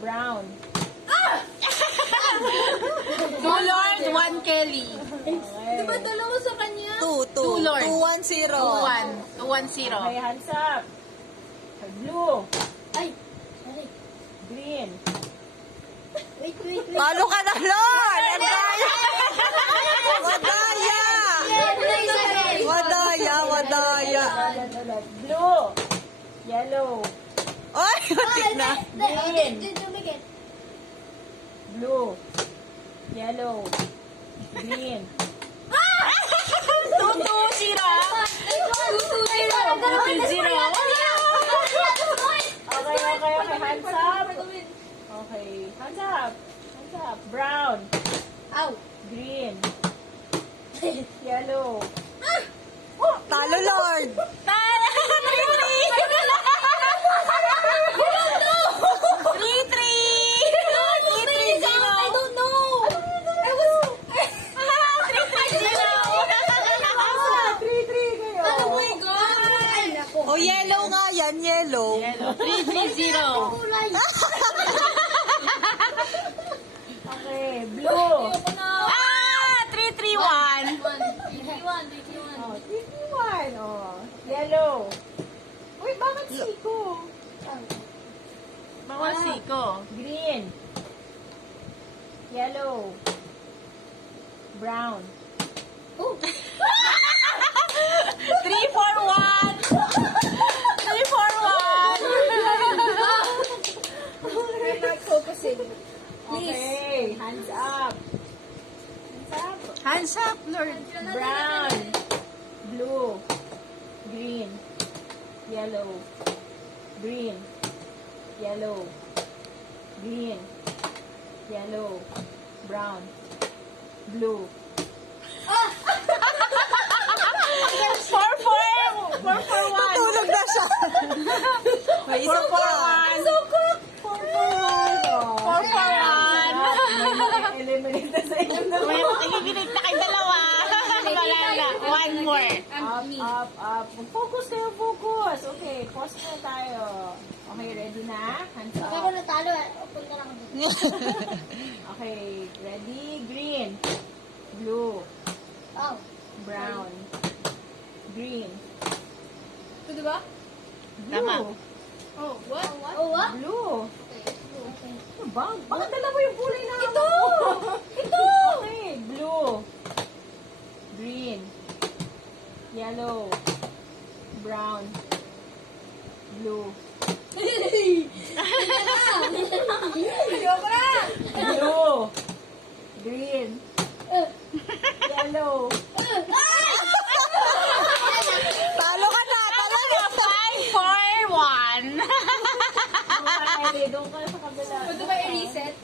Brown. Two Lord, one Kelly. Okay. Diba dalawa sa kanya? 2 Lord. 2-1-0. 2-1. Okay, hands up. Blue. Ay! Ay! Green. Wait, wait, wait. Talo ka na, Lord! Ang daya! Wadaya! Wadaya, wadaya. Ulit. Blue. Yellow. Ay, matik na. Green. Dumigit. Blue. Yellow. Green. 2-2-0. 2-0. Okay. Hands up. Okay. Hands up. Hands up. Brown. Ow! Green. Yellow. Talo, Lord! Talo! 3-3! 3-3! I don't know! I was... 3-3 kayo. Oh my God! Ay, naku. Oh, yellow nga yan, yellow. 3-3-0. Kulay. Okay. Blue. Ayoko na. 3-3-1. 3-1. Oh, 3-3-1. Oh. Yellow. Uy, bakit siko? Bawal siko. Green. Yellow. Brown. Oh! 3-4-1. 3-4-1. I'm not focusing. Okay. Hands up. Hands up. Hands up, Lord. Brown. Blue. Green. Yellow. Green. Yellow. Green. Yellow. Brown. Blue. 4-4. 4-4-1. Tulog na siya. May isa pa. 4-4-1. Eliminate na sa inyo na. May ikikinig na kay dalawa. Wala na. One more. Up. Focus kayo, focus. Okay, pause na tayo. Okay, ready na? Hands Ako ako up. natalo eh. Punta lang ako dito. Okay, ready? Green. Blue. Oh. Brown. Green. Ito diba? Blue. Tama. Oh, what? Oh, what? Blue. Okay. Ano ba? Bakit dalawa yung kulay na Ito! Ito! Okay, blue. Green. Yellow. Brown. Blue. Ayoko na! Blue. Green. Yellow. Talo ka na. Talo na. 5-4-1. Okay, doon ka sa kabila. Pwede ba i-reset?